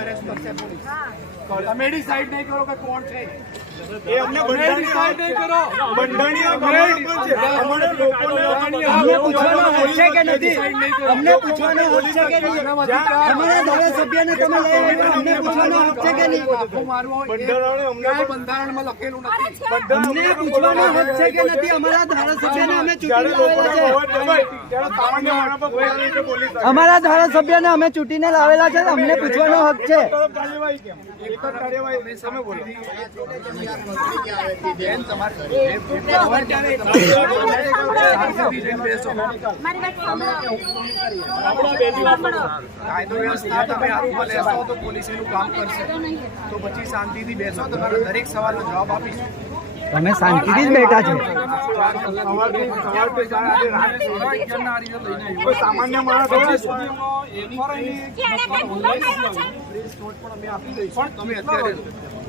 Arrest કરશે police તમે decide નહીં કરો કે કોણ છે એ અમને બંધારણીય ડિસાઈડ નહીં કરો. બંધારણીય પ્રમાણ પણ છે અમારે લોકોને અમને પૂછવાનો હક છે કે નથી અમને પૂછવાનો હક છે કે નહીં અમારા ધારાસભ્યને તમે લઈ આવ્યા અમને પૂછવાનો હક છે કે નહીં બંધારણમાં લખેલું નથી અમને પૂછવાનો હક છે કે નથી અમારા ધારાસભ્યને અમે ચૂંટીને લાવેલા છે અમારા ધારાસભ્યને અમે ચૂંટીને લાવેલા છે અમને પૂછવાનો હક છે તમારે જે- વાત સાંભળો. કાયદો વ્યવસ્થા તમે આરોપ લેશો તો પોલીસ એનું કામ કરશે. તો પછી શાંતિથી બેસો તમારા દરેક સવાલનો જવાબ આપીશું. તમે શાંતિથી જ બેઠા છો. સવારથી સવારથી ચાર તમે રાત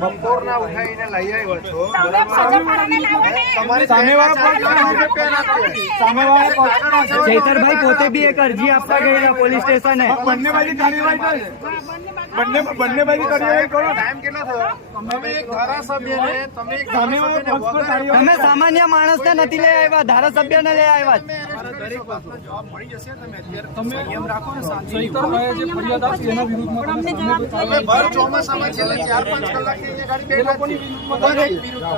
બપોરના લઈ આવ્યો છો. તમારી સામેવાળા સામેવાળા ચૈતરભાઈ પોતે બી એક અરજી આપવા ગયેલા પોલીસ સ્ટેશને. બંને બાજુ કાર્યવાહી બંને બંને બાજુ કાર્યવાહી કરો. ટાઈમ કેટલો થયો? તમે એક ધારાસભ્યને તમે એક સામાન્ય માણસને નથી લઈ આવ્યા ધારાસભ્યને લઈ આવ્યા દરેક વાતનો જવાબ મળી જશે તમે અત્યારે સંયમ રાખો ને શાંતિ તમે ભર ચોમાસામાં છેલ્લા ચાર પાંચ કલાકથી અહીંયા ગાડી બેઠા જ છીએ. દરેક વિરુદ્ધ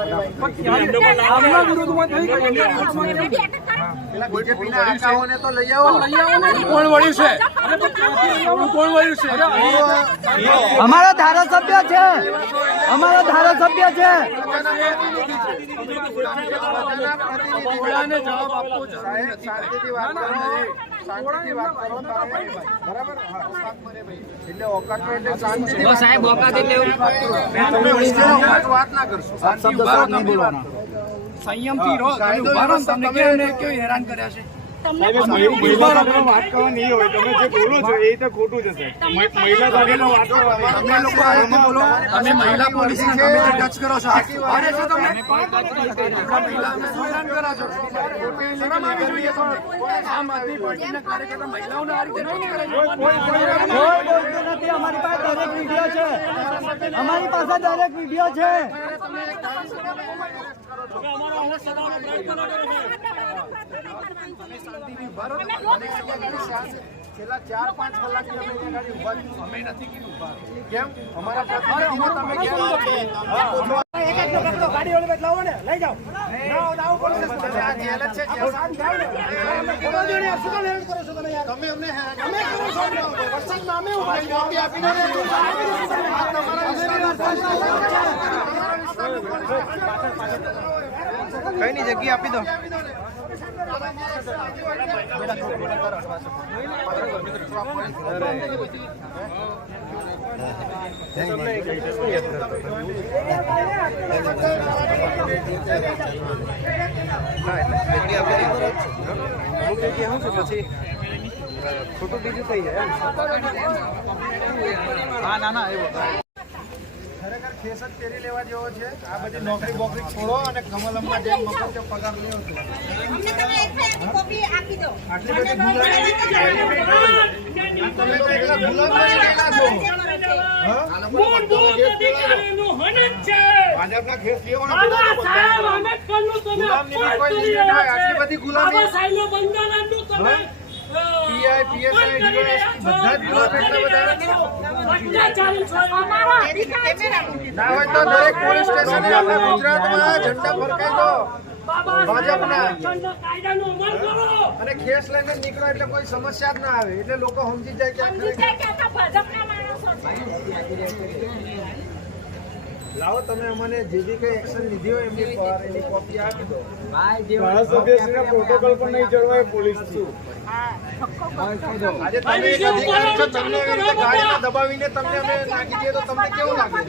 પેલા બીજેપીના આકાઓને તો લઈ કોણ વળ્યું છે? કોણ છે? અમારો ધારાસભ્ય છે. અમારો ધારાસભ્ય છે. બધાને જવાબ આપવો જરૂરી નથી શાંતિથી વાત કરો. શાંતિથી વાત કરો. તારે બરાબર? હા એટલે ઓકાતમાં એટલે શાંતિથી સાહેબ ઓકાત એટલે વાત ના કરશો. સાત શબ્દ નહીં કરો. સંયમથી રહો. તમે ઊભા રહો તમને કેમ ને કેમ હેરાન કર્યા છે? મહિલા સાથે વાત કરવાની એ હોય. તમે જે બોલો છો એ તો ખોટું છે સાહેબ. મહિલા સાથે વાત કરવાની તમે લોકો આ રીતે બોલો. તમે મહિલા પોલીસને ટચ કરો છો. આમ આદમી પાર્ટીના કાર્યકર્તા મહિલાઓને આ રીતે અમારી પાસે દરેક વીડિયો છે. અમારી પાસે દરેક વીડિયો છે. ચાર પાંચ કલાક અમે ગાડી નથી કીધું કેમ અમારા અમને હેરાન વરસાદમાં અમે ઊભા છીએ. કોપી આપીને આ તમારા વિસ્તારમાં કઈ ની જગ્યા આપી દો ખરેખર ખેસ જ પહેરી લેવા જેવો છે. આ બધી નોકરી બોકરી છોડો અને કમલમમાં જેમ મફત કે પગાર લેવો છો. અમને તમે એક ફાઇલની કોપી આપી દો. આટલી બધી ગુલામી તમે તો એકલા ગુલામ બની ગયેલા છો. હા? ભાજપના ખેસ લેવાના ગુલામની બી કોઈ આટલી બધી ગુલામી? પીઆઈ પીએસઆઈ ડીવાયએસપી બધા જ ગુલામ એટલા બધા. ના હોય તો દરેક પોલીસ સ્ટેશને આપણે ગુજરાતમાં ઝંડા ફરકાઈ દો. ભાજપના. અને ખેસ લઈને નીકળો એટલે કોઈ સમસ્યા જ ના આવે. એટલે લોકો સમજી જાય કે લાવો તમે અમને જે બી કઈ એક્શન લીધી હોય એમની એની કોપી આપી દો. ધારાસભ્યશ્રીના પ્રોટોકોલ પણ નહીં જળવાય પોલીસથી. દબાવીને તમને અમે નાખી દઈએ તો તમને કેવું લાગે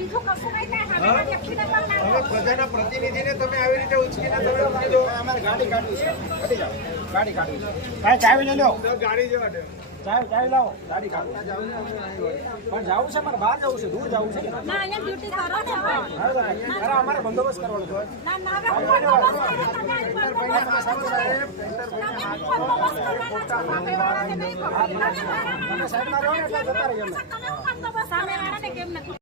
હવે પ્રજાના પ્રતિનિધિને તમે આવી રીતે ઉચકીને તમે અમારે ગાડી કાઢવી છે ગાડી કાઢવી છે કાંઈ ચાવી લઈ ગાડી જવા દે ચાવી જાય લાવો. ગાડી પણ જવું છે મારે બહાર જવું છે દૂર જવું છે. અમારે બંદોબસ્ત કરવાનો છે. પેન્ટરભાઈને હાથ સામેવાળાને નહીં પકડી. સામેવાળાને કેમ નથી